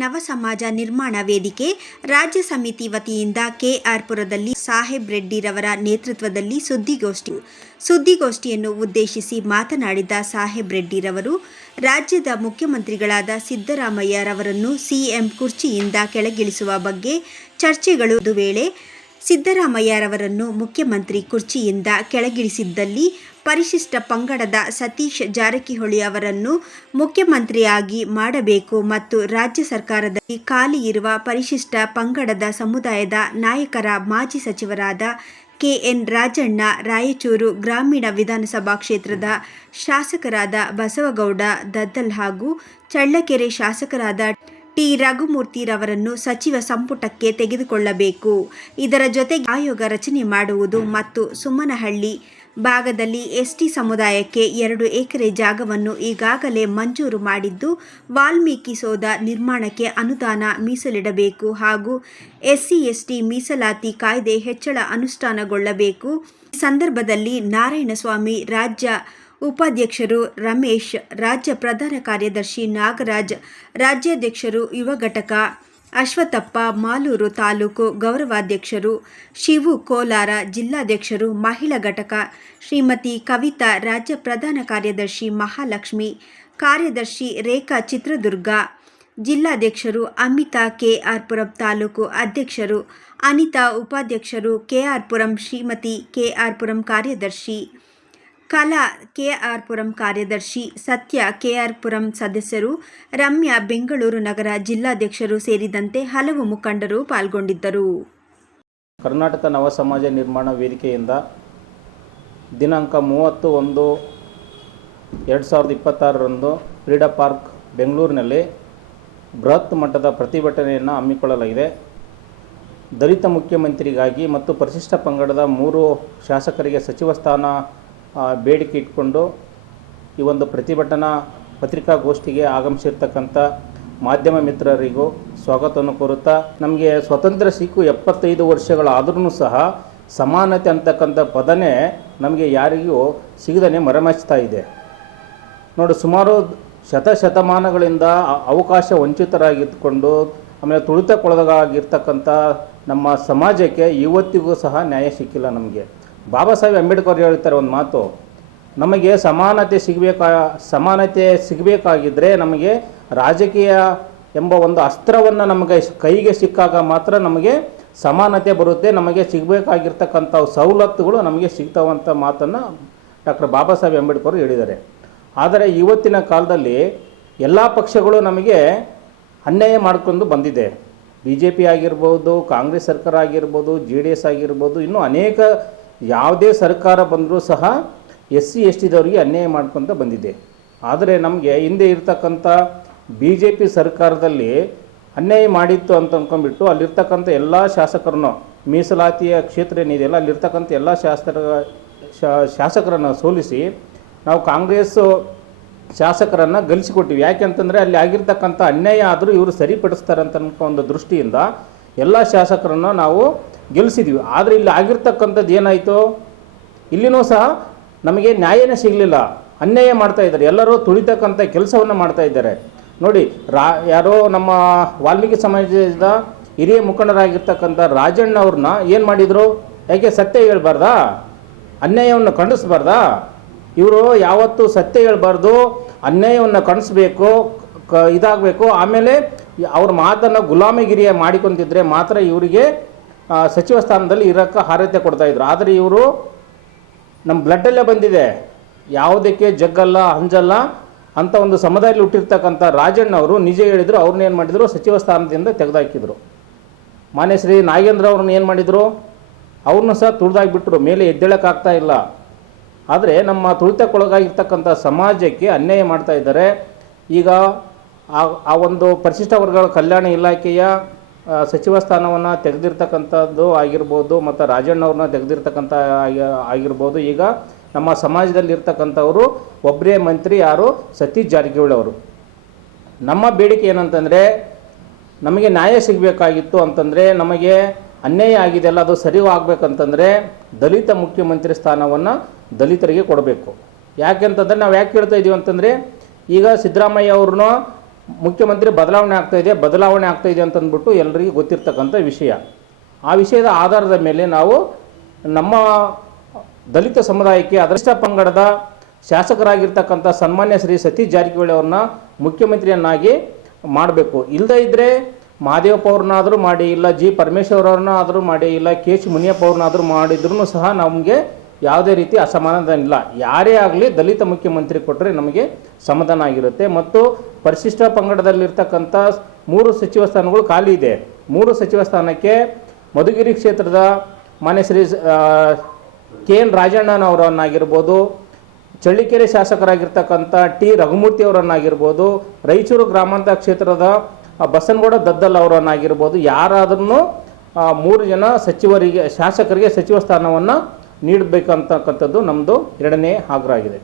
ನವ ಸಮಾಜ ನಿರ್ಮಾಣ ವೇದಿಕೆ ರಾಜ್ಯ ಸಮಿತಿ ವತಿಯಿಂದ ಕೆಆರ್ಪುರದಲ್ಲಿ ಸಾಹೇಬ್ ರೆಡ್ಡಿರವರ ನೇತೃತ್ವದಲ್ಲಿ ಸುದ್ದಿಗೋಷ್ಠಿಯನ್ನು ಉದ್ದೇಶಿಸಿ ಮಾತನಾಡಿದ ಸಾಹೇಬ್ ರೆಡ್ಡಿರವರು, ರಾಜ್ಯದ ಮುಖ್ಯಮಂತ್ರಿಗಳಾದ ಸಿದ್ದರಾಮಯ್ಯರವರನ್ನು ಸಿಎಂ ಕುರ್ಚಿಯಿಂದ ಕೆಳಗಿಳಿಸುವ ಬಗ್ಗೆ ಚರ್ಚೆಗಳು ವೇಳೆ ಸಿದ್ದರಾಮಯ್ಯರವರನ್ನು ಮುಖ್ಯಮಂತ್ರಿ ಕುರ್ಚಿಯಿಂದ ಕೆಳಗಿಳಿಸಿದ್ದಲ್ಲಿ ಪರಿಶಿಷ್ಟ ಪಂಗಡದ ಸತೀಶ್ ಜಾರಕಿಹೊಳಿ ಅವರನ್ನು ಮುಖ್ಯಮಂತ್ರಿಯಾಗಿ ಮಾಡಬೇಕು ಮತ್ತು ರಾಜ್ಯ ಸರ್ಕಾರದಲ್ಲಿ ಖಾಲಿ ಇರುವ ಪರಿಶಿಷ್ಟ ಪಂಗಡದ ಸಮುದಾಯದ ನಾಯಕರ ಮಾಜಿ ಸಚಿವರಾದ ಕೆಎನ್ ರಾಜಣ್ಣ, ರಾಯಚೂರು ಗ್ರಾಮೀಣ ವಿಧಾನಸಭಾ ಕ್ಷೇತ್ರದ ಶಾಸಕರಾದ ಬಸವಗೌಡ ದದ್ದಲ್ ಹಾಗೂ ಚಳ್ಳಕೆರೆ ಶಾಸಕರಾದ ಟಿ ರಘುಮೂರ್ತಿರವರನ್ನು ಸಚಿವ ಸಂಪುಟಕ್ಕೆ ತೆಗೆದುಕೊಳ್ಳಬೇಕು. ಇದರ ಜೊತೆಗೆ ಆಯೋಗ ರಚನೆ ಮಾಡುವುದು ಮತ್ತು ಸುಮ್ಮನಹಳ್ಳಿ ಭಾಗದಲ್ಲಿ ಎಸ್ಟಿ ಸಮುದಾಯಕ್ಕೆ 2 ಎಕರೆ ಜಾಗವನ್ನು ಈಗಾಗಲೇ ಮಂಜೂರು ಮಾಡಿದ್ದು, ವಾಲ್ಮೀಕಿ ಸೌಧ ನಿರ್ಮಾಣಕ್ಕೆ ಅನುದಾನ ಮೀಸಲಿಡಬೇಕು ಹಾಗೂ SC/ST ಮೀಸಲಾತಿ ಕಾಯ್ದೆ ಹೆಚ್ಚಳ ಅನುಷ್ಠಾನಗೊಳ್ಳಬೇಕು. ಈ ಸಂದರ್ಭದಲ್ಲಿ ನಾರಾಯಣಸ್ವಾಮಿ, ರಾಜ್ಯ ಉಪಾಧ್ಯಕ್ಷರು ರಮೇಶ್, ರಾಜ್ಯ ಪ್ರಧಾನ ಕಾರ್ಯದರ್ಶಿ ನಾಗರಾಜ್, ರಾಜ್ಯಾಧ್ಯಕ್ಷರು ಯುವ ಘಟಕ ಅಶ್ವತ್ಥಪ್ಪ, ಮಾಲೂರು ತಾಲೂಕು ಗೌರವಾಧ್ಯಕ್ಷರು ಶಿವು ಕೋಲಾರ, ಜಿಲ್ಲಾಧ್ಯಕ್ಷರು ಮಹಿಳಾ ಘಟಕ ಶ್ರೀಮತಿ ಕವಿತಾ, ರಾಜ್ಯ ಪ್ರಧಾನ ಕಾರ್ಯದರ್ಶಿ ಮಹಾಲಕ್ಷ್ಮಿ, ಕಾರ್ಯದರ್ಶಿ ರೇಖಾ ಚಿತ್ರದುರ್ಗ, ಜಿಲ್ಲಾಧ್ಯಕ್ಷರು ಅಮಿತಾ, ಕೆಆರ್ಪುರಂ ತಾಲೂಕು ಅಧ್ಯಕ್ಷರು ಅನಿತಾ, ಉಪಾಧ್ಯಕ್ಷರು ಕೆಆರ್ಪುರಂ ಶ್ರೀಮತಿ, ಕೆಆರ್ಪುರಂ ಕಾರ್ಯದರ್ಶಿ ಕಲಾ, ಕೆಆರ್ಪುರಂ ಕಾರ್ಯದರ್ಶಿ ಸತ್ಯ, ಕೆಆರ್ಪುರಂ ಸದಸ್ಯರು ರಮ್ಯಾ, ಬೆಂಗಳೂರು ನಗರ ಜಿಲ್ಲಾಧ್ಯಕ್ಷರು ಸೇರಿದಂತೆ ಹಲವು ಮುಖಂಡರು ಪಾಲ್ಗೊಂಡಿದ್ದರು. ಕರ್ನಾಟಕ ನವ ಸಮಾಜ ನಿರ್ಮಾಣ ವೇದಿಕೆಯಿಂದ ದಿನಾಂಕ 30/1/2026 ಫ್ರೀಡಂ ಪಾರ್ಕ್ ಬೆಂಗಳೂರಿನಲ್ಲಿ ಬೃಹತ್ ಮಟ್ಟದ ಪ್ರತಿಭಟನೆಯನ್ನು ಹಮ್ಮಿಕೊಳ್ಳಲಾಗಿದೆ. ದಲಿತ ಮುಖ್ಯಮಂತ್ರಿಗಾಗಿ ಮತ್ತು ಪರಿಶಿಷ್ಟ ಪಂಗಡದ 3 ಶಾಸಕರಿಗೆ ಸಚಿವ ಸ್ಥಾನ ಬೇಡಿಕೆ ಇಟ್ಕೊಂಡು ಈ ಒಂದು ಪ್ರತಿಭಟನಾ ಪತ್ರಿಕಾಗೋಷ್ಠಿಗೆ ಆಗಮಿಸಿರ್ತಕ್ಕಂಥ ಮಾಧ್ಯಮ ಮಿತ್ರರಿಗೂ ಸ್ವಾಗತವನ್ನು ಕೋರುತ್ತಾ, ನಮಗೆ ಸ್ವಾತಂತ್ರ್ಯ ಸಿಕ್ಕು 75 ವರ್ಷಗಳಾದ್ರೂ ಸಹ ಸಮಾನತೆ ಅಂತಕ್ಕಂಥ ಪದನೇ ನಮಗೆ ಯಾರಿಗೂ ಸಿಗದೇ ಮರೆಮಾಚ್ತಾ ಇದೆ. ನೋಡಿ, ಸುಮಾರು ಶತಮಾನಗಳಿಂದ ಅವಕಾಶ ವಂಚಿತರಾಗಿದ್ದುಕೊಂಡು ಆಮೇಲೆ ತುಳಿತಕ್ಕೊಳಗಾಗಿರ್ತಕ್ಕಂಥ ನಮ್ಮ ಸಮಾಜಕ್ಕೆ ಇವತ್ತಿಗೂ ಸಹ ನ್ಯಾಯ ಸಿಕ್ಕಿಲ್ಲ. ನಮಗೆ ಬಾಬಾ ಸಾಹೇಬ್ ಅಂಬೇಡ್ಕರ್ ಹೇಳ್ತಾರೆ ಒಂದು ಮಾತು, ನಮಗೆ ಸಮಾನತೆ ಸಿಗಬೇಕಾಗಿದ್ದರೆ ನಮಗೆ ರಾಜಕೀಯ ಎಂಬ ಒಂದು ಅಸ್ತ್ರವನ್ನು ನಮಗೆ ಕೈಗೆ ಸಿಕ್ಕಾಗ ಮಾತ್ರ ನಮಗೆ ಸಮಾನತೆ ಬರುತ್ತೆ, ನಮಗೆ ಸಿಗಬೇಕಾಗಿರ್ತಕ್ಕಂಥ ಸವಲತ್ತುಗಳು ನಮಗೆ ಸಿಗ್ತಾವಂಥ ಮಾತನ್ನು ಡಾಕ್ಟರ್ ಬಾಬಾ ಸಾಹೇಬ್ ಅಂಬೇಡ್ಕರ್ ಹೇಳಿದ್ದಾರೆ. ಆದರೆ ಇವತ್ತಿನ ಕಾಲದಲ್ಲಿ ಎಲ್ಲ ಪಕ್ಷಗಳು ನಮಗೆ ಅನ್ಯಾಯ ಮಾಡಿಕೊಂಡು ಬಂದಿದೆ. BJP ಆಗಿರ್ಬೋದು, ಕಾಂಗ್ರೆಸ್ ಸರ್ಕಾರ ಆಗಿರ್ಬೋದು, JDS ಆಗಿರ್ಬೋದು, ಇನ್ನೂ ಅನೇಕ ಯಾವುದೇ ಸರ್ಕಾರ ಬಂದರೂ ಸಹ SC/STದವರಿಗೆ ಅನ್ಯಾಯ ಮಾಡ್ಕೊತ ಬಂದಿದೆ. ಆದರೆ ನಮಗೆ ಹಿಂದೆ ಇರ್ತಕ್ಕಂಥ BJP ಸರ್ಕಾರದಲ್ಲಿ ಅನ್ಯಾಯ ಮಾಡಿತ್ತು ಅಂತ ಅಂದ್ಕೊಂಡ್ಬಿಟ್ಟು ಅಲ್ಲಿರ್ತಕ್ಕಂಥ ಎಲ್ಲ ಶಾಸಕರನ್ನು, ಮೀಸಲಾತಿಯ ಕ್ಷೇತ್ರ ಏನಿದೆಯಲ್ಲ ಅಲ್ಲಿರ್ತಕ್ಕಂಥ ಎಲ್ಲ ಶಾಸಕರನ್ನು ಸೋಲಿಸಿ ನಾವು ಕಾಂಗ್ರೆಸ್ ಶಾಸಕರನ್ನು ಗೆಲ್ಲಿಸಿಕೊಟ್ಟಿವಿ. ಯಾಕೆಂತಂದರೆ ಅಲ್ಲಿ ಆಗಿರ್ತಕ್ಕಂಥ ಅನ್ಯಾಯ ಆದರೂ ಇವರು ಸರಿಪಡಿಸ್ತಾರೆ ಅಂತ ಒಂದು ದೃಷ್ಟಿಯಿಂದ ಎಲ್ಲ ಶಾಸಕರನ್ನು ನಾವು ಗೆಲ್ಲಿಸಿದ್ವಿ. ಆದರೆ ಇಲ್ಲಿ ಆಗಿರ್ತಕ್ಕಂಥದ್ದು ಏನಾಯಿತು, ಇಲ್ಲಿನೂ ಸಹ ನಮಗೆ ನ್ಯಾಯನೇ ಸಿಗಲಿಲ್ಲ, ಅನ್ಯಾಯ ಮಾಡ್ತಾ ಇದ್ದಾರೆ, ಎಲ್ಲರೂ ತುಳಿತಕ್ಕಂಥ ಕೆಲಸವನ್ನು ಮಾಡ್ತಾ ಇದ್ದಾರೆ. ನೋಡಿ, ಯಾರೋ ನಮ್ಮ ವಾಲ್ಮೀಕಿ ಸಮಾಜದ ಹಿರಿಯ ಮುಖಂಡರಾಗಿರ್ತಕ್ಕಂಥ ರಾಜಣ್ಣ ಅವ್ರನ್ನ ಏನು ಮಾಡಿದರು, ಯಾಕೆ ಸತ್ಯ ಹೇಳ್ಬಾರ್ದಾ, ಅನ್ಯಾಯವನ್ನು ಖಂಡಿಸ್ಬಾರ್ದಾ? ಇವರು ಯಾವತ್ತೂ ಸತ್ಯ ಹೇಳ್ಬಾರ್ದು, ಅನ್ಯಾಯವನ್ನು ಖಂಡಿಸ್ಬೇಕು, ಇದಾಗಬೇಕು. ಆಮೇಲೆ ಅವ್ರ ಮಾತನ್ನು ಗುಲಾಮಗಿರಿಯ ಮಾಡಿಕೊಂತಿದ್ರೆ ಮಾತ್ರ ಇವರಿಗೆ ಸಚಿವ ಸ್ಥಾನದಲ್ಲಿ ಇರೋಕ್ಕೆ ಅರ್ಹತೆ ಕೊಡ್ತಾಯಿದ್ರು. ಆದರೆ ಇವರು ನಮ್ಮ ಬ್ಲಡ್ಡಲ್ಲೇ ಬಂದಿದೆ, ಯಾವುದಕ್ಕೆ ಜಗ್ಗಲ್ಲ ಅಂಜಲ್ಲ ಅಂತ ಒಂದು ಸಮುದಾಯದಲ್ಲಿ ಹುಟ್ಟಿರ್ತಕ್ಕಂಥ ರಾಜಣ್ಣ ಅವರು ನಿಜ ಹೇಳಿದರು. ಅವ್ರನ್ನೇನು ಮಾಡಿದರು, ಸಚಿವ ಸ್ಥಾನದಿಂದ ತೆಗೆದುಹಾಕಿದ್ರು. ಮಾನ್ಯ ಶ್ರೀ ನಾಗೇಂದ್ರ ಅವ್ರನ್ನ ಏನು ಮಾಡಿದರು, ಅವ್ರನ್ನೂ ಸಹ ತುಳಿದಾಗಿಬಿಟ್ರು, ಮೇಲೆ ಎದ್ದೇಳಕ್ಕಾಗ್ತಾ ಇಲ್ಲ. ಆದರೆ ನಮ್ಮ ತುಳಿತಕ್ಕೊಳಗಾಗಿರ್ತಕ್ಕಂಥ ಸಮಾಜಕ್ಕೆ ಅನ್ಯಾಯ ಮಾಡ್ತಾ ಇದ್ದಾರೆ. ಈಗ ಆ ಒಂದು ಪರಿಶಿಷ್ಟ ವರ್ಗಗಳ ಕಲ್ಯಾಣ ಇಲಾಖೆಯ ಸಚಿವ ಸ್ಥಾನವನ್ನು ತೆಗೆದಿರ್ತಕ್ಕಂಥದ್ದು ಆಗಿರ್ಬೋದು, ಮತ್ತು ರಾಜಣ್ಣವ್ರನ್ನ ತೆಗೆದಿರ್ತಕ್ಕಂಥ ಆಗಿರ್ಬೋದು. ಈಗ ನಮ್ಮ ಸಮಾಜದಲ್ಲಿ ಇರ್ತಕ್ಕಂಥವರು ಒಬ್ಬರೇ ಮಂತ್ರಿ, ಯಾರು, ಸತೀಶ್ ಜಾರಕಿಹೊಳಿ ಅವರು. ನಮ್ಮ ಬೇಡಿಕೆ ಏನಂತಂದರೆ, ನಮಗೆ ನ್ಯಾಯ ಸಿಗಬೇಕಾಗಿತ್ತು ಅಂತಂದರೆ, ನಮಗೆ ಅನ್ಯಾಯ ಆಗಿದೆಯಲ್ಲ ಅದು ಸರಿ ಆಗಬೇಕಂತಂದರೆ ದಲಿತ ಮುಖ್ಯಮಂತ್ರಿ ಸ್ಥಾನವನ್ನು ದಲಿತರಿಗೆ ಕೊಡಬೇಕು. ಯಾಕೆಂತಂದರೆ ನಾವು ಯಾಕೆ ಕೇಳ್ತಾ ಇದ್ದೀವಿ ಅಂತಂದರೆ, ಈಗ ಸಿದ್ದರಾಮಯ್ಯ ಅವ್ರನ್ನೂ ಮುಖ್ಯಮಂತ್ರಿ ಬದಲಾವಣೆ ಆಗ್ತಾ ಇದೆ ಅಂತಂದ್ಬಿಟ್ಟು ಎಲ್ಲರಿಗೂ ಗೊತ್ತಿರ್ತಕ್ಕಂಥ ವಿಷಯ. ಆ ವಿಷಯದ ಆಧಾರದ ಮೇಲೆ ನಾವು ನಮ್ಮ ದಲಿತ ಸಮುದಾಯಕ್ಕೆ ಅದೃಷ್ಟ ಪಂಗಡದ ಶಾಸಕರಾಗಿರ್ತಕ್ಕಂಥ ಸನ್ಮಾನ್ಯ ಶ್ರೀ ಸತೀಶ್ ಜಾರಕಿಹೊಳಿ ಅವ್ರನ್ನ ಮುಖ್ಯಮಂತ್ರಿಯನ್ನಾಗಿ ಮಾಡಬೇಕು. ಇಲ್ಲದೇ ಇದ್ದರೆ ಮಹದೇವಪ್ಪ ಅವ್ರನ್ನಾದರೂ ಮಾಡಿ, ಇಲ್ಲ ಜಿ ಪರಮೇಶ್ವರ್ ಅವ್ರನ್ನ ಆದರೂ ಮಾಡಿ, ಇಲ್ಲ ಕೆ ಎಚ್ ಮುನಿಯಪ್ಪ ಅವ್ರನ್ನಾದರೂ ಮಾಡಿದ್ರೂ ಸಹ ನಮಗೆ ಯಾವುದೇ ರೀತಿ ಅಸಮಾಧಾನ ಇಲ್ಲ. ಯಾರೇ ಆಗಲಿ ದಲಿತ ಮುಖ್ಯಮಂತ್ರಿ ಕೊಟ್ಟರೆ ನಮಗೆ ಸಮಾಧಾನ ಆಗಿರುತ್ತೆ. ಮತ್ತು ಪರಿಶಿಷ್ಟ ಪಂಗಡದಲ್ಲಿರ್ತಕ್ಕಂಥ 3 ಸಚಿವ ಸ್ಥಾನಗಳು ಖಾಲಿ ಇದೆ. 3 ಸಚಿವ ಸ್ಥಾನಕ್ಕೆ ಮಧುಗಿರಿ ಕ್ಷೇತ್ರದ ಮಾನ್ಯ ಶ್ರೀ ಕೆ ಎನ್ ರಾಜಣ್ಣನವರನ್ನಾಗಿರ್ಬೋದು, ಚಳ್ಳಕೆರೆ ಶಾಸಕರಾಗಿರ್ತಕ್ಕಂಥ ಟಿ ರಘುಮೂರ್ತಿ ಅವರನ್ನಾಗಿರ್ಬೋದು, ರಾಯಚೂರು ಗ್ರಾಮಾಂತರ ಕ್ಷೇತ್ರದ ಬಸನಗೌಡ ದದ್ದಲ್ ಅವರನ್ನಾಗಿರ್ಬೋದು, ಯಾರಾದ್ರೂ 3 ಜನ ಶಾಸಕರಿಗೆ ಸಚಿವ ಸ್ಥಾನವನ್ನು ನೀಡಬೇಕಂತಕ್ಕಂಥದ್ದು ನಮ್ಮದು 2ನೇ ಆಗ್ರಹ ಆಗಿದೆ.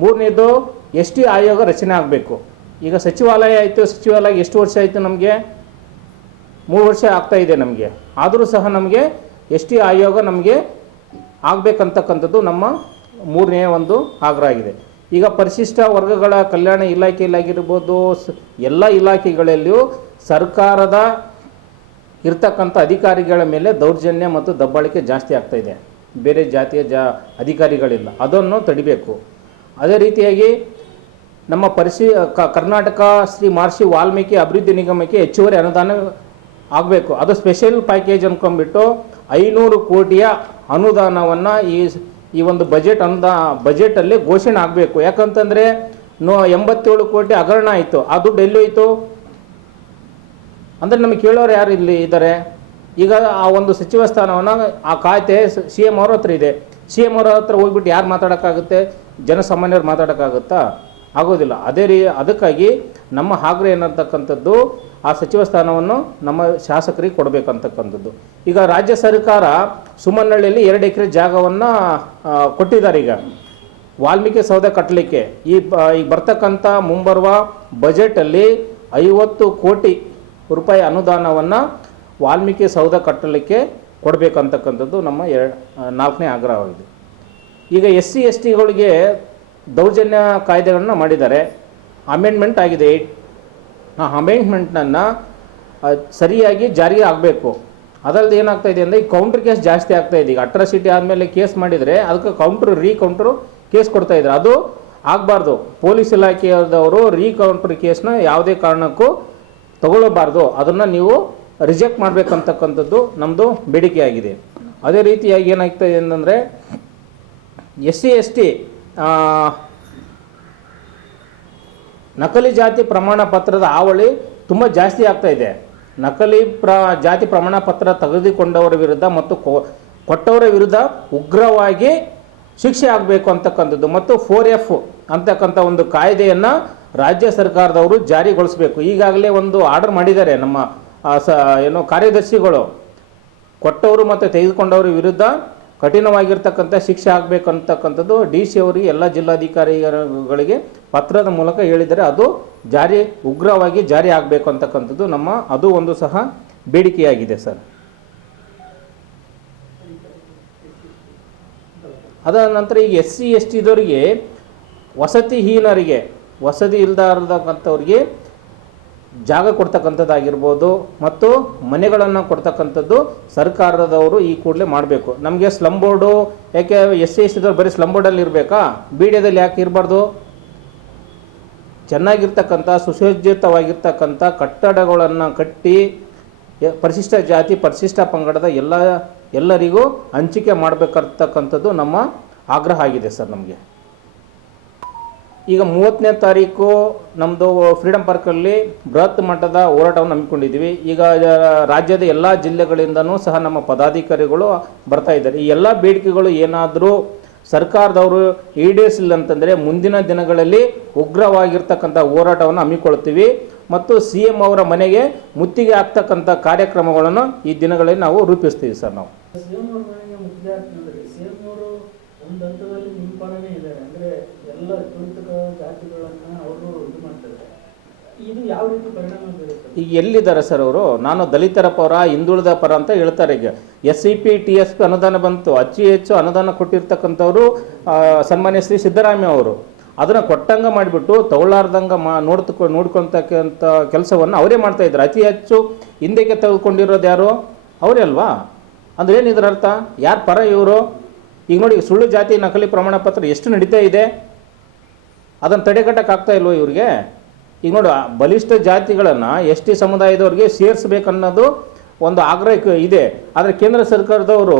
3ನೇದು ST ಆಯೋಗ ರಚನೆ ಆಗಬೇಕು. ಈಗ ಸಚಿವಾಲಯ ಆಯಿತು, ಸಚಿವಾಲಯ ಎಷ್ಟು ವರ್ಷ ಆಯಿತು? ನಮಗೆ 3 ವರ್ಷ ಆಗ್ತಾ ಇದೆ ನಮಗೆ. ಆದರೂ ಸಹ ನಮಗೆ ST ಆಯೋಗ ನಮಗೆ ಆಗಬೇಕಂತಕ್ಕಂಥದ್ದು ನಮ್ಮ 3ನೇ ಒಂದು ಆಗ್ರಹ ಆಗಿದೆ. ಈಗ ಪರಿಶಿಷ್ಟ ವರ್ಗಗಳ ಕಲ್ಯಾಣ ಇಲಾಖೆಯಲ್ಲಾಗಿರ್ಬೋದು, ಎಲ್ಲ ಇಲಾಖೆಗಳಲ್ಲಿಯೂ ಸರ್ಕಾರದ ಇರ್ತಕ್ಕಂಥ ಅಧಿಕಾರಿಗಳ ಮೇಲೆ ದೌರ್ಜನ್ಯ ಮತ್ತು ದಬ್ಬಾಳಿಕೆ ಜಾಸ್ತಿ ಆಗ್ತಾ ಇದೆ. ಬೇರೆ ಜಾತಿಯ ಅಧಿಕಾರಿಗಳಿಲ್ಲ, ಅದನ್ನು ತಡಿಬೇಕು. ಅದೇ ರೀತಿಯಾಗಿ ನಮ್ಮ ಕರ್ನಾಟಕ ಶ್ರೀ ಮಹರ್ಷಿ ವಾಲ್ಮೀಕಿ ಅಭಿವೃದ್ಧಿ ನಿಗಮಕ್ಕೆ ಹೆಚ್ಚುವರಿ ಅನುದಾನ ಆಗಬೇಕು. ಅದು ಸ್ಪೆಷಲ್ ಪ್ಯಾಕೇಜ್ ಅಂದ್ಕೊಂಡ್ಬಿಟ್ಟು 500 ಕೋಟಿಯ ಅನುದಾನವನ್ನು ಈ ಒಂದು ಬಜೆಟಲ್ಲಿ ಘೋಷಣೆ ಆಗಬೇಕು. ಯಾಕಂತಂದರೆ 87 ಕೋಟಿ ಹಗರಣ ಆಯಿತು. ಆ ದುಡ್ಡು ಎಲ್ಲಿ ಹೋಯಿತು ಅಂದರೆ ನಮಗೆ ಕೇಳೋರು ಯಾರು ಇಲ್ಲಿ ಇದ್ದಾರೆ? ಈಗ ಆ ಒಂದು ಸಚಿವ ಸ್ಥಾನವನ್ನು ಆ ಖಾತೆ CM ಅವ್ರ ಹತ್ರ ಇದೆ. CM ಅವ್ರ ಹತ್ರ ಹೋಗ್ಬಿಟ್ಟು ಯಾರು ಮಾತಾಡೋಕ್ಕಾಗುತ್ತೆ? ಜನಸಾಮಾನ್ಯರು ಮಾತಾಡೋಕ್ಕಾಗುತ್ತಾ? ಆಗೋದಿಲ್ಲ. ಅದಕ್ಕಾಗಿ ನಮ್ಮ ಆಗ್ರಹ ಏನಂತಕ್ಕಂಥದ್ದು, ಆ ಸಚಿವ ಸ್ಥಾನವನ್ನು ನಮ್ಮ ಶಾಸಕರಿಗೆ ಕೊಡಬೇಕಂತಕ್ಕಂಥದ್ದು. ಈಗ ರಾಜ್ಯ ಸರ್ಕಾರ ಸುಮನಹಳ್ಳಿಯಲ್ಲಿ 2 ಎಕರೆ ಜಾಗವನ್ನು ಕೊಟ್ಟಿದ್ದಾರೆ. ಈಗ ವಾಲ್ಮೀಕಿ ಸೌಧ ಕಟ್ಟಲಿಕ್ಕೆ ಈ ಬರ್ತಕ್ಕಂಥ ಮುಂಬರುವ ಬಜೆಟಲ್ಲಿ 50 ಕೋಟಿ ರೂಪಾಯಿ ಅನುದಾನವನ್ನು ವಾಲ್ಮೀಕಿ ಸೌಧ ಕಟ್ಟಲಿಕ್ಕೆ ಕೊಡಬೇಕಂತಕ್ಕಂಥದ್ದು ನಮ್ಮ 4ನೇ ಆಗ್ರಹವಾಗಿದೆ. ಈಗ SC STಗಳಿಗೆ ದೌರ್ಜನ್ಯ ಕಾಯ್ದೆಗಳನ್ನು ಮಾಡಿದ್ದಾರೆ, ಅಮೆಂಡ್ಮೆಂಟ್ ಆಗಿದೆ. ಆ ಅಮೆಂಡ್ಮೆಂಟನ್ನು ಸರಿಯಾಗಿ ಜಾರಿಗೆ ಆಗಬೇಕು. ಅದಲ್ಲದೆ ಏನಾಗ್ತಾ ಇದೆ ಅಂದರೆ ಈ ಕೌಂಟ್ರ್ ಕೇಸ್ ಜಾಸ್ತಿ ಆಗ್ತಾ ಇದೆ. ಈಗ ಅಟ್ರಾಸಿಟಿ ಆದಮೇಲೆ ಕೇಸ್ ಮಾಡಿದರೆ ಅದಕ್ಕೆ ರೀಕೌಂಟ್ರು ಕೇಸ್ ಕೊಡ್ತಾ ಇದ್ದಾರೆ. ಅದು ಆಗಬಾರ್ದು. ಪೊಲೀಸ್ ಇಲಾಖೆಯವರು ರೀಕೌಂಟ್ರ್ ಕೇಸ್ನ ಯಾವುದೇ ಕಾರಣಕ್ಕೂ ತಗೊಳ್ಳಬಾರ್ದು. ಅದನ್ನು ನೀವು ರಿಜೆಕ್ಟ್ ಮಾಡಬೇಕಂತಕ್ಕಂಥದ್ದು ನಮ್ಮದು ಬೇಡಿಕೆಯಾಗಿದೆ. ಅದೇ ರೀತಿಯಾಗಿ ಏನಾಗ್ತಾ ಇದೆ ಅಂತಂದರೆ SC ST ನಕಲಿ ಜಾತಿ ಪ್ರಮಾಣ ಪತ್ರದ ಹಾವಳಿ ತುಂಬ ಜಾಸ್ತಿ ಆಗ್ತಾ ಇದೆ. ನಕಲಿ ಜಾತಿ ಪ್ರಮಾಣ ಪತ್ರ ತೆಗೆದುಕೊಂಡವರ ವಿರುದ್ಧ ಮತ್ತು ಕೊಟ್ಟವರ ವಿರುದ್ಧ ಉಗ್ರವಾಗಿ ಶಿಕ್ಷೆ ಆಗಬೇಕು ಅಂತಕ್ಕಂಥದ್ದು ಮತ್ತು 4F ಅಂತಕ್ಕಂಥ ಒಂದು ಕಾಯ್ದೆಯನ್ನು ರಾಜ್ಯ ಸರ್ಕಾರದವರು ಜಾರಿಗೊಳಿಸಬೇಕು. ಈಗಾಗಲೇ ಒಂದು ಆರ್ಡರ್ ಮಾಡಿದ್ದಾರೆ ನಮ್ಮ ಕಾರ್ಯದರ್ಶಿಗಳು. ಕೊಟ್ಟವರು ಮತ್ತು ತೆಗೆದುಕೊಂಡವರ ವಿರುದ್ಧ ಕಠಿಣವಾಗಿರ್ತಕ್ಕಂಥ ಶಿಕ್ಷೆ ಆಗಬೇಕಂತಕ್ಕಂಥದ್ದು DC ಅವರಿಗೆ, ಎಲ್ಲ ಜಿಲ್ಲಾಧಿಕಾರಿಗಳಿಗೆ ಪತ್ರದ ಮೂಲಕ ಹೇಳಿದರೆ ಅದು ಉಗ್ರವಾಗಿ ಜಾರಿ ಆಗಬೇಕು ಅಂತಕ್ಕಂಥದ್ದು ಅದು ಒಂದು ಸಹ ಬೇಡಿಕೆಯಾಗಿದೆ ಸರ್. ಅದಾದ ನಂತರ ಈಗ SC STದವರಿಗೆ, ವಸತಿಹೀನರಿಗೆ, ವಸತಿ ಇಲ್ದಾರದಕ್ಕಂಥವ್ರಿಗೆ ಜಾಗ ಕೊಡ್ತಕ್ಕಂಥದ್ದಾಗಿರ್ಬೋದು ಮತ್ತು ಮನೆಗಳನ್ನು ಕೊಡ್ತಕ್ಕಂಥದ್ದು ಸರ್ಕಾರದವರು ಈ ಕೂಡಲೇ ಮಾಡಬೇಕು. ನಮಗೆ ಸ್ಲಮ್ ಬೋರ್ಡು ಯಾಕೆ SC STದವ್ರು ಬರೀ ಸ್ಲಮ್ ಬೋರ್ಡಲ್ಲಿ ಇರಬೇಕಾ? BDAದಲ್ಲಿ ಯಾಕೆ ಇರಬಾರ್ದು? ಚೆನ್ನಾಗಿರ್ತಕ್ಕಂಥ ಸುಸಜ್ಜಿತವಾಗಿರ್ತಕ್ಕಂಥ ಕಟ್ಟಡಗಳನ್ನು ಕಟ್ಟಿ ಪರಿಶಿಷ್ಟ ಜಾತಿ ಪರಿಶಿಷ್ಟ ಪಂಗಡದ ಎಲ್ಲರಿಗೂ ಹಂಚಿಕೆ ಮಾಡಬೇಕಂತಕ್ಕಂಥದ್ದು ನಮ್ಮ ಆಗ್ರಹ ಆಗಿದೆ ಸರ್. ನಮಗೆ ಈಗ 30ನೇ ತಾರೀಕು ನಮ್ಮದು ಫ್ರೀಡಮ್ ಪಾರ್ಕಲ್ಲಿ ಬೃಹತ್ ಮಟ್ಟದ ಹೋರಾಟವನ್ನು ಹಮ್ಮಿಕೊಂಡಿದ್ದೀವಿ. ಈಗ ರಾಜ್ಯದ ಎಲ್ಲ ಜಿಲ್ಲೆಗಳಿಂದನೂ ಸಹ ನಮ್ಮ ಪದಾಧಿಕಾರಿಗಳು ಬರ್ತಾ ಇದ್ದಾರೆ. ಈ ಎಲ್ಲ ಬೇಡಿಕೆಗಳು ಏನಾದರೂ ಸರ್ಕಾರದವರು ಈಡೇರಿಸಿಲ್ಲ ಅಂತಂದರೆ ಮುಂದಿನ ದಿನಗಳಲ್ಲಿ ಉಗ್ರವಾಗಿರ್ತಕ್ಕಂಥ ಹೋರಾಟವನ್ನು ಹಮ್ಮಿಕೊಳ್ತೀವಿ ಮತ್ತು CM ಅವರ ಮನೆಗೆ ಮುತ್ತಿಗೆ ಆಗ್ತಕ್ಕಂಥ ಕಾರ್ಯಕ್ರಮಗಳನ್ನು ಈ ದಿನಗಳಲ್ಲಿ ನಾವು ರೂಪಿಸ್ತೀವಿ ಸರ್. ನಾವು ಒಂದು ಹಂತದಲ್ಲಿ ನಿಂಪಾಡನೇ ಇದ್ದಾರೆ, ಅಂದರೆ ಎಲ್ಲ ತುಳಿತಕ ಜಾತಿಗಳನ್ನು ಅವರು ಇದು ಮಾಡ್ತಾರೆ. ಇದು ಯಾವ ರೀತಿ ಪರಿಣಾಮ ಬೀರುತ್ತೆ? ಈಗ ಎಲ್ಲಿದ್ದಾರೆ ಸರ್ ಅವರು? ನಾನು ದಲಿತರ ಪರ, ಹಿಂದುಳಿದ ಪರ ಅಂತ ಹೇಳ್ತಾರೆ. ಈಗ SCP TSP ಅನುದಾನ ಬಂತು, ಹೆಚ್ಚು ಅನುದಾನ ಕೊಟ್ಟಿರ್ತಕ್ಕಂಥವ್ರು ಸನ್ಮಾನ್ಯ ಶ್ರೀ ಸಿದ್ದರಾಮಯ್ಯ ಅವರು. ಅದನ್ನು ಕೊಟ್ಟಂಗೆ ಮಾಡಿಬಿಟ್ಟು ತಗೊಳ್ಳಾರ್ದಂಗೆ ನೋಡ್ಕೊತಕ್ಕಂಥ ಕೆಲಸವನ್ನು ಅವರೇ ಮಾಡ್ತಾಯಿದ್ರು. ಅತಿ ಹೆಚ್ಚು ಹಿಂದಕ್ಕೆ ತೆಗೆದುಕೊಂಡಿರೋದು ಯಾರು? ಅವರೇ ಅಲ್ವಾ? ಅಂದರೆ ಏನು ಇದರ ಅರ್ಥ? ಯಾರು ಪರ ಇವರು? ಈಗ ನೋಡಿ, ಸುಳ್ಳು ಜಾತಿ ನಕಲಿ ಪ್ರಮಾಣ ಪತ್ರ ಎಷ್ಟು ನಡೀತಾ ಇದೆ, ಅದನ್ನು ತಡೆಗಟ್ಟಕ್ಕಾಗ್ತಾ ಇಲ್ವೋ ಇವ್ರಿಗೆ? ಈಗ ನೋಡಿ, ಬಲಿಷ್ಠ ಜಾತಿಗಳನ್ನು ST ಸಮುದಾಯದವ್ರಿಗೆ ಸೇರಿಸ್ಬೇಕನ್ನೋದು ಒಂದು ಆಗ್ರಹ ಇದೆ. ಆದರೆ ಕೇಂದ್ರ ಸರ್ಕಾರದವರು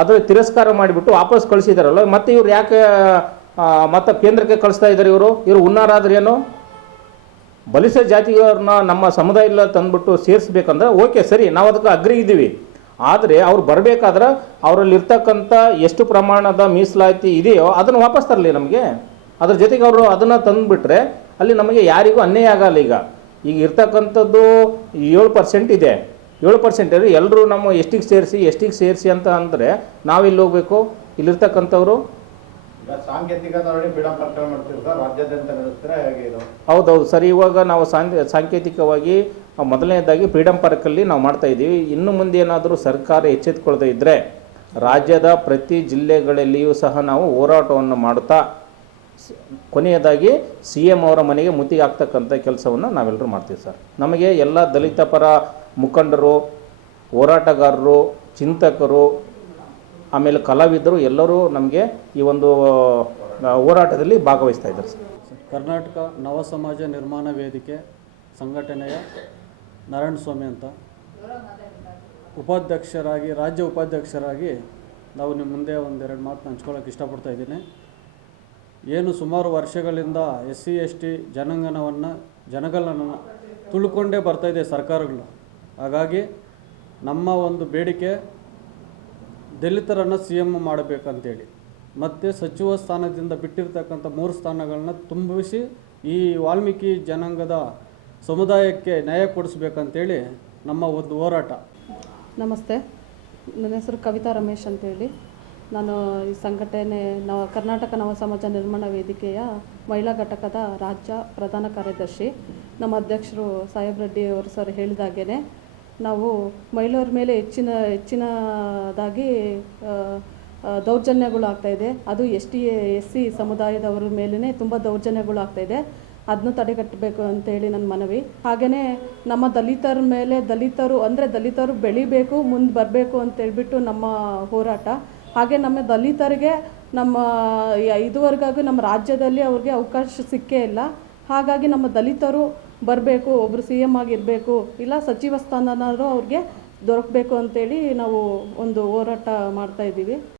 ಅದರ ತಿರಸ್ಕಾರ ಮಾಡಿಬಿಟ್ಟು ವಾಪಸ್ ಕಳಿಸಿದಾರಲ್ಲ, ಮತ್ತೆ ಇವ್ರು ಯಾಕೆ ಮತ್ತೆ ಕೇಂದ್ರಕ್ಕೆ ಕಳಿಸ್ತಾ ಇದ್ದಾರೆ? ಇವರು ಹುನ್ನಾರಾದ್ರೇನು? ಬಲಿಷ್ಠ ಜಾತಿಯವ್ರನ್ನ ನಮ್ಮ ಸಮುದಾಯ ತಂದುಬಿಟ್ಟು ಸೇರಿಸ್ಬೇಕಂದ್ರೆ ಓಕೆ, ಸರಿ, ನಾವು ಅದಕ್ಕೆ ಅಗ್ರಿ ಇದ್ದೀವಿ. ಆದರೆ ಅವ್ರು ಬರಬೇಕಾದ್ರೆ ಅವರಲ್ಲಿರ್ತಕ್ಕಂಥ ಎಷ್ಟು ಪ್ರಮಾಣದ ಮೀಸಲಾತಿ ಇದೆಯೋ ಅದನ್ನು ವಾಪಸ್ ತರಲಿ ನಮಗೆ. ಅದ್ರ ಜೊತೆಗೆ ಅವರು ಅದನ್ನು ತಂದುಬಿಟ್ರೆ ಅಲ್ಲಿ ನಮಗೆ ಯಾರಿಗೂ ಅನ್ಯಾಯ ಆಗಲ್ಲ. ಈಗ ಇರ್ತಕ್ಕಂಥದ್ದು 7% ಇದೆ. 7% ಎಲ್ಲರೂ ನಮ್ಮ ಎಷ್ಟಿಗೆ ಸೇರಿಸಿ ಅಂತ ಅಂದರೆ ನಾವಿಲ್ಲಿ ಹೋಗಬೇಕು? ಇಲ್ಲಿರ್ತಕ್ಕಂಥವ್ರು ಹೌದೌದು ಸರ್. ಇವಾಗ ನಾವು ಸಾಂಕೇತಿಕವಾಗಿ ಮೊದಲನೇದಾಗಿ ಫ್ರೀಡಮ್ ಪಾರ್ಕಲ್ಲಿ ನಾವು ಮಾಡ್ತಾ ಇದ್ದೀವಿ. ಇನ್ನು ಮುಂದೆ ಏನಾದರೂ ಸರ್ಕಾರ ಎಚ್ಚೆತ್ತುಕೊಳ್ಳದೇ ಇದ್ದರೆ ರಾಜ್ಯದ ಪ್ರತಿ ಜಿಲ್ಲೆಗಳಲ್ಲಿಯೂ ಸಹ ನಾವು ಹೋರಾಟವನ್ನು ಮಾಡುತ್ತಾ ಕೊನೆಯದಾಗಿ CM ಅವರ ಮನೆಗೆ ಮುತ್ತಿಗೆ ಹಾಕ್ತಕ್ಕಂಥ ಕೆಲಸವನ್ನು ನಾವೆಲ್ಲರೂ ಮಾಡ್ತೀವಿ ಸರ್. ನಮಗೆ ಎಲ್ಲ ದಲಿತ ಪರ ಮುಖಂಡರು, ಹೋರಾಟಗಾರರು, ಚಿಂತಕರು, ಆಮೇಲೆ ಕಲಾವಿದರು ಎಲ್ಲರೂ ನಮಗೆ ಈ ಒಂದು ಹೋರಾಟದಲ್ಲಿ ಭಾಗವಹಿಸ್ತಾ ಇದ್ದಾರೆ ಸರ್. ಕರ್ನಾಟಕ ನವ ಸಮಾಜ ನಿರ್ಮಾಣ ವೇದಿಕೆ ಸಂಘಟನೆಯ ನಾರಾಯಣಸ್ವಾಮಿ ಅಂತ ರಾಜ್ಯ ಉಪಾಧ್ಯಕ್ಷರಾಗಿ ನಾವು ನಿಮ್ಮ ಮುಂದೆ ಒಂದೆರಡು ಮಾತು ಹಂಚ್ಕೊಳ್ಳೋಕೆ ಇಷ್ಟಪಡ್ತಾ ಇದ್ದೀನಿ. ಏನು ಸುಮಾರು ವರ್ಷಗಳಿಂದ SC ST ಜನಗಣನವನ್ನು ತುಳ್ಕೊಂಡೇ ಬರ್ತಾಯಿದೆ ಸರ್ಕಾರಗಳು. ಹಾಗಾಗಿ ನಮ್ಮ ಒಂದು ಬೇಡಿಕೆ ದಲಿತರನ್ನು CM ಮಾಡಬೇಕಂತೇಳಿ, ಮತ್ತು ಸಚಿವ ಸ್ಥಾನದಿಂದ ಬಿಟ್ಟಿರ್ತಕ್ಕಂಥ 3 ಸ್ಥಾನಗಳನ್ನ ತುಂಬಿಸಿ ಈ ವಾಲ್ಮೀಕಿ ಜನಾಂಗದ ಸಮುದಾಯಕ್ಕೆ ನ್ಯಾಯ ಕೊಡಿಸ್ಬೇಕಂತೇಳಿ ನಮ್ಮ ಒಂದು ಹೋರಾಟ. ನಮಸ್ತೆ, ನನ್ನ ಹೆಸರು ಕವಿತಾ ರಮೇಶ್ ಅಂತೇಳಿ. ನಾನು ಈ ಸಂಘಟನೆ ಕರ್ನಾಟಕ ನವ ಸಮಾಜ ನಿರ್ಮಾಣ ವೇದಿಕೆಯ ಮಹಿಳಾ ಘಟಕದ ರಾಜ್ಯ ಪ್ರಧಾನ ಕಾರ್ಯದರ್ಶಿ. ನಮ್ಮ ಅಧ್ಯಕ್ಷರು ಸಾಹೇಬ್ ರೆಡ್ಡಿ ಅವರು ಸರ್ ಹೇಳಿದಾಗೇ ನಾವು ಮಹಿಳೆಯರ ಮೇಲೆ ಹೆಚ್ಚಿನದಾಗಿ ದೌರ್ಜನ್ಯಗಳು ಆಗ್ತಾಯಿದೆ. ಅದು ST SC ಸಮುದಾಯದವರ ಮೇಲೇ ತುಂಬ ದೌರ್ಜನ್ಯಗಳು ಆಗ್ತಾಯಿದೆ. ಅದನ್ನು ತಡೆಗಟ್ಟಬೇಕು ಅಂತೇಳಿ ನನ್ನ ಮನವಿ. ಹಾಗೆಯೇ ನಮ್ಮ ದಲಿತರ ಮೇಲೆ ದಲಿತರು ಬೆಳಿಬೇಕು, ಮುಂದೆ ಬರಬೇಕು ಅಂತೇಳ್ಬಿಟ್ಟು ನಮ್ಮ ಹೋರಾಟ. ಹಾಗೆ ನಮ್ಮ ದಲಿತರಿಗೆ ಇದುವರೆಗೂ ನಮ್ಮ ರಾಜ್ಯದಲ್ಲಿ ಅವ್ರಿಗೆ ಅವಕಾಶ ಸಿಕ್ಕೇ ಇಲ್ಲ. ಹಾಗಾಗಿ ನಮ್ಮ ದಲಿತರು ಬರಬೇಕು, ಒಬ್ಬರು CM ಆಗಿರಬೇಕು, ಇಲ್ಲ ಸಚಿವ ಸ್ಥಾನನಾದರೂ ಅವ್ರಿಗೆ ದೊರಕಬೇಕು ಅಂತೇಳಿ ನಾವು ಒಂದು ಹೋರಾಟ ಮಾಡ್ತಾಯಿದ್ದೀವಿ.